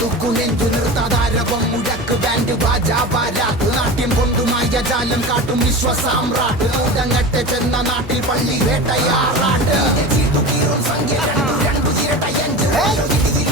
തുക്കുനെഞ്ചു നിർത്താതാരവം മുഴക്ക് band ബാജാബാരാത്ത് നാട്യം കൊണ്ടുമായ ജാലം കാട്ടും വിശ്വസാമ്രാട്ട് നൂതങ്ങട്ടെ ചെന്ന നാട്ടിൽ പള്ളി വേട്ടയാറാട്ട് സംഖ്യ 2 2 ഇരട്ട 5